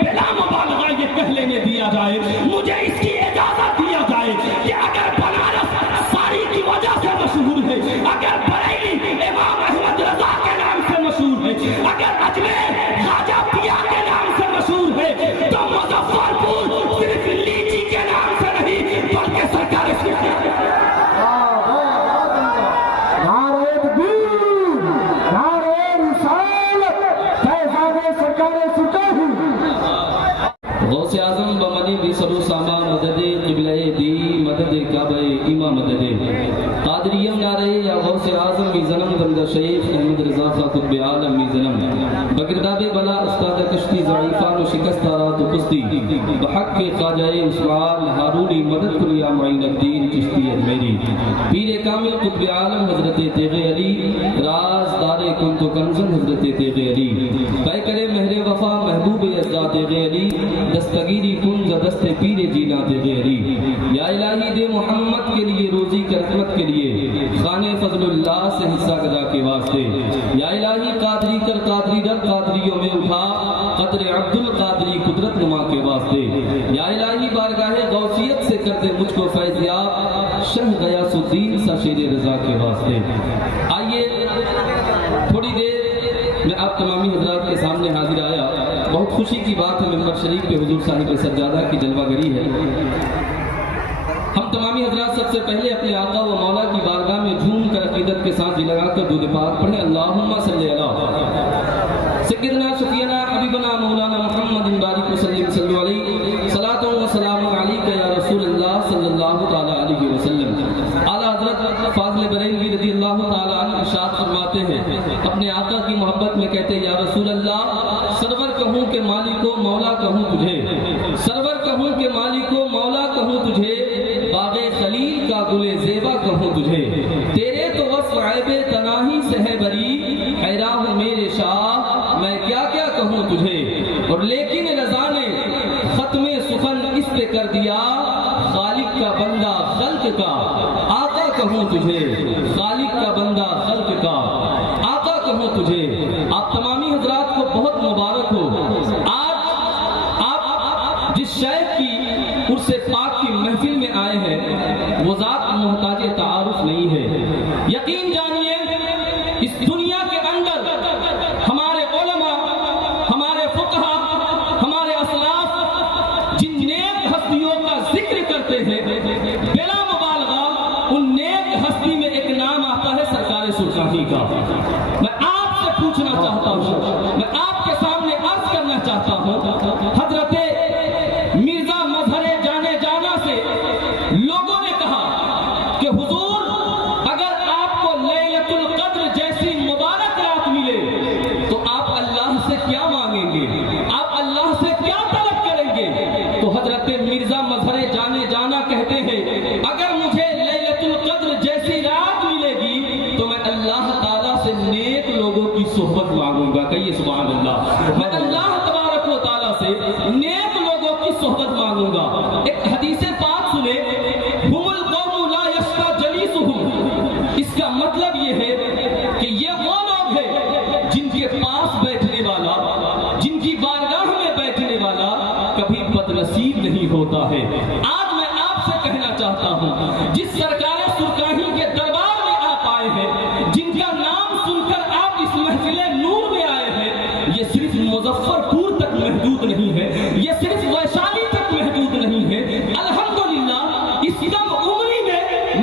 بلا مبالغہ یہ کہہ لینے دیا جائے، مجھے اس کی اجازت دیا جائے کہ اگر بنارس ساری کی وجہ سے مشہور ہے، اگر بریلی امام احمد رضا کے نام سے مشہور ہے، اگر اجمیر خواجہ پیا کے نام سے مشہور ہے، تو مظفر پور صرف لیچی کے نام سے نہیں بلکہ سرکار غوث اعظم بمنی بھی سرو ساما مدد قبلہ دی مدد کعبہ ایمہ مدد قادریم نعرے یا غوث اعظم می زنم زمدہ شیخ احمد رضا خان قطب عالم می زنم بگرداب بلا استاد کشتی ضعیفان و شکستارات و قسطی بحق خواجہ عثمان ہارونی مدد کریا معین الدین چشتی اجمیری پیر کامل قطب عالم حضرت تیغ علی راز دار کنت و کنزن حضرت تیغ علی پیکر مہر وفا محبوب ازداد تیغ علی دستگیری کن دست پیر جینا تیغ علی یا الہی دے محمد کے لیے روزی کرکمت کے لیے خانے فضل اللہ سے حصہ گدا کے واسطے یا الہی قادری کر قادری رب قادریوں میں اٹھا قدر عبد القادری قدرت نما کے واسطے یا الہی بارگاہ غوثیت سے کر دے مجھ کو فیضیاب شہ غیاث الدین سا شیر رضا کے واسطے۔ آئیے تھوڑی دیر میں آپ تمامی حضرات کے سامنے حاضر آیا، بہت خوشی کی بات ہے ممبر شریف پہ حضور صاحب سجادہ کی جلوہ گری ہے۔ ہم تمامی حضرات سب سے پہلے اپنے آقا و مولا کی بارگاہ میں جھوم کر عقیدت کے ساتھ جی لگا کر درود پاک پڑھیں، اللہم صلی علی سیدنا شفیعنا حبیبنا مولانا محمد بارک وسلم صلی علیہ صلاۃ و سلام علیک یا رسول اللہ صلی اللہ تعالی علیہ وسلم۔ اعلیٰ حضرت فاضل بریلوی رضی اللہ تعالی عنہ ارشاد فرماتے ہیں، اپنے آقا کی محبت میں کہتے ہیں یا رسول اللہ سرور کہوں کہ مالک و مولا کہوں تجھے، سرور کہوں کہ مالک و مولا کہوں تجھے، باغ خلیل کا گل زیبا کہوں تجھے، تیرے تو وصف عیب تناہی سے ہے بری، حیران ہوں میرے شاہ میں کیا کیا کہوں تجھے۔ اور لیکن رضا نے ختم سخن اس پہ کر دیا، خالق کا بندہ خلق کا آقا کہوں تجھے، خالق کا بندہ خلق کا آقا کہوں تجھے۔ آپ تمامی حضرات کو بہت مبارک ہو، آج آپ جس شیخ کی عرس پاک کی محفل میں آئے ہیں وہ ذات محتاج تعارف نہیں ہے۔ یقین جانیے اس دنیا کے اندر ہمارے علماء، ہمارے فقہا، ہمارے اسلاف جن نیک ہستیوں کا ذکر کرتے ہیں بلا مبالغہ ان نیک ہستی میں ایک نام آتا ہے سرکار سرکاہی کا۔ میں آپ سے پوچھنا چاہتا ہوں، میں آپ کے سامنے عرض کرنا چاہتا ہوں، حضرت مرزا مظہر جانے جانا سے لوگوں نے کہا کہ حضور اگر آپ کو لیلۃ القدر جیسی مبارک رات ملے تو آپ اللہ سے کیا مانگیں گے، آپ اللہ سے کیا طلب کریں گے؟ تو حضرت مرزا مظہر جانے جانا کہتے ہیں اگر مجھے لیلۃ القدر جیسی رات ملے گی تو میں اللہ تعالیٰ سے نیک لوگوں کی صحبت مانگوں گا، کہیے سبحان اللہ، میں اللہ تبارک و تعالیٰ سے نیک لوگوں کی صحبت مانگوں گا۔ ایک حدیث پاک سنے، ہم القوم لا یشقی جلیسہم، اس کا مطلب یہ ہے کہ یہ وہ لوگ ہیں جن کے پاس بیٹھنے والا، جن کی بارگاہ میں بیٹھنے والا کبھی بد نصیب نہیں ہوتا ہے۔ آج میں آپ سے کہنا چاہتا ہوں جس سرکار سرکاہی کے دربار میں آپ آئے ہیں، جن کا نام سن کر آپ اس محفل نور میں آئے ہیں، یہ صرف مظفر پور تک محدود نہیں ہے، یہ صرف ویشالی تک محدود نہیں ہے۔ الحمدللہ اس کم عمری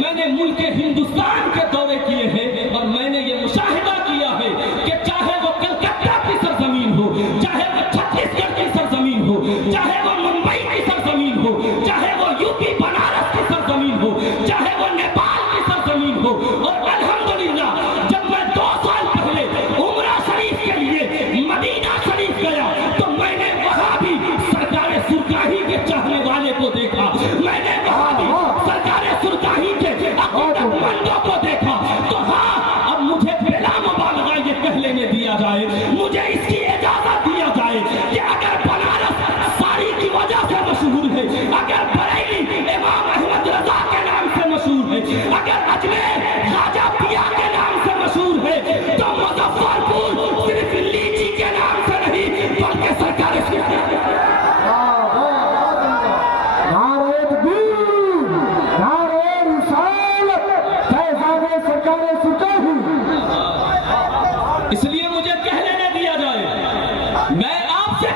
میں نے ملک ہندوستان کے دورے کیے ہیں اور میں نے یہ مشاہدہ کیا ہے کہ چاہے وہ کلکتہ کی سرزمین ہو، چاہے وہ چھتیس گڑھ کی سرزمین ہو، چاہے وہ ممبئی کی سرزمین ہو، چاہے وہ یو پی بنارس کی سرزمین ہو، چاہے وہ نیپال کی سرزمین ہو، اور الحمدللہ جب میں 2 سال پہلے عمرہ شریف کے لیے مدینہ شریف گیا تو میں نے وہاں بھی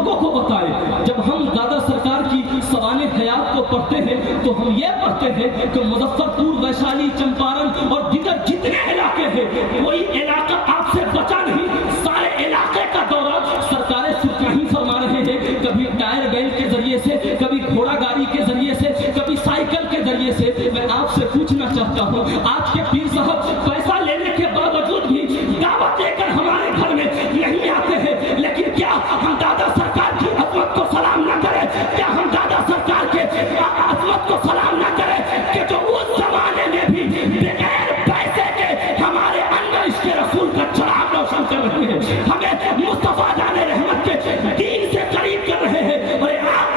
لوگوں کو بتائے. جب ہم دادا سرکار کی سوانح حیات کو پڑھتے ہیں تو ہم یہ پڑھتے ہیں کہ مظفر پور، ویشالی، چمپارن اور دیگر جتنے علاقے ہیں کوئی علاقہ آپ سے بچا نہیں. سارے علاقے کا دورہ سرکار سرکاہی فرما رہے ہیں. کبھی ٹائر بیل کے ذریعے سے، کبھی گھوڑا گاڑی کے ذریعے سے، کبھی سائیکل کے ذریعے سے. میں آپ سے پوچھنا چاہتا ہوں، آج کے پیر صاحب پیسہ لینے کے باوجود بھی دعوت لے کر ہمارے گھر میں نہیں آتے ہیں، لیکن کیا ہم دادا سرکار کی عظمت کو سلام نہ کریں؟ کیا ہم دادا سرکار کے عظمت کو سلام نہ کریں کہ جو اس زمانے میں بھی بغیر پیسے کے ہمارے اندر عشق رسول کا چراغ روشن کر رہے ہیں، ہمیں مصطفیٰ جان رحمت کے دین سے قریب کر رہے ہیں. اور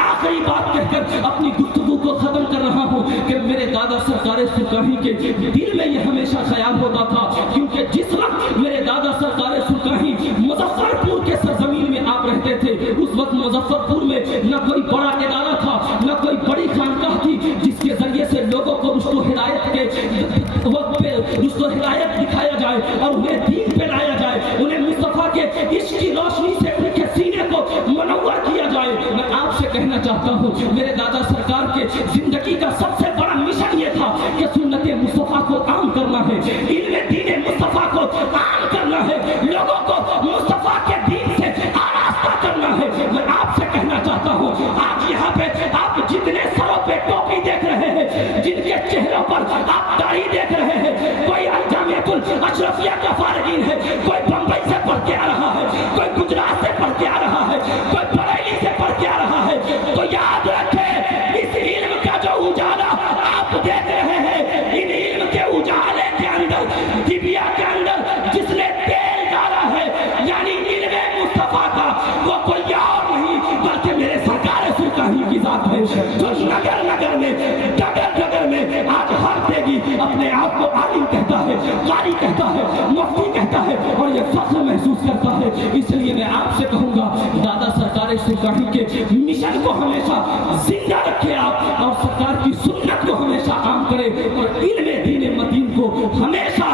آخری بات کہہ کر اپنی گفتگو کو ختم کر رہا ہوں کہ میرے دادا سرکار سرکاہی کے دل میں یہ ہمیشہ خیال ہوتا تھا، کیونکہ جس وقت میرے دادا سرکار سرکاہی مظفر پور کے سرزمین میں آپ رہتے تھے، اس وقت مظفر پور میں نہ کوئی بڑا ادارہ تھا، نہ کوئی بڑی خانقاہ تھی جس کے ذریعے سے لوگوں کو رشد و ہدایت کے وقت پہ رشد و ہدایت دکھایا جائے اور انہیں دین پہ لایا جائے، انہیں مصطفیٰ کے عشق کی روشنی سے ان کے سینے کو منور کیا جائے. میں آپ سے کہنا چاہتا ہوں، میرے دادا سرکار کے زندگی کا سب سے بڑا مشن یہ تھا کہ سنت مصطفیٰ کو عام کرنا ہے، علم دین مصطفیٰ کو عام کرنا ہے، لوگوں کو مصطفیٰ کے دین سے آراستہ کرنا ہے. میں آپ سے کہنا چاہتا ہوں، آج یہاں پہ آپ جتنے سروں پہ ٹوپی دیکھ رہے ہیں، جن کے چہروں پر آپ داڑھی دیکھ رہے ہیں، کوئی الجامعۃ الاشرفیہ کا فارغین ہے، کوئی بمبئی سے پڑھ کے آ رہا ہے، کوئی گجرات سے پڑھ کے آ رہا ہے، کوئی بریلی سے پڑھ کے آ رہا ہے. تو یاد رکھیں، اس علم کا جو اجالا آپ دیکھ رہے ہیں، ان علم کے اجالے کے اندر، دبیا کے اندر جس نے تیل ڈالا ہے، یعنی علم مصطفیٰ کا، وہ کوئی اور نہیں بلکہ میرے سرکار سرکاہی کی ذات ہے، جو نگر نگر میں، ڈگر ڈگر میں آج ہر دیگی اپنے آپ کو عالم کہتا ہے، قاری کہتا ہے، مفتی کہتا ہے اور یہ فخر محسوس کرتا ہے. اس لیے میں آپ سے کہوں گا، دادا سرکار سرکاہی کے مشن کو ہمیشہ زندہ رکھے آپ، اور سرکار کی سنت کو ہمیشہ عام کرے، اور علم دین متین کو ہمیشہ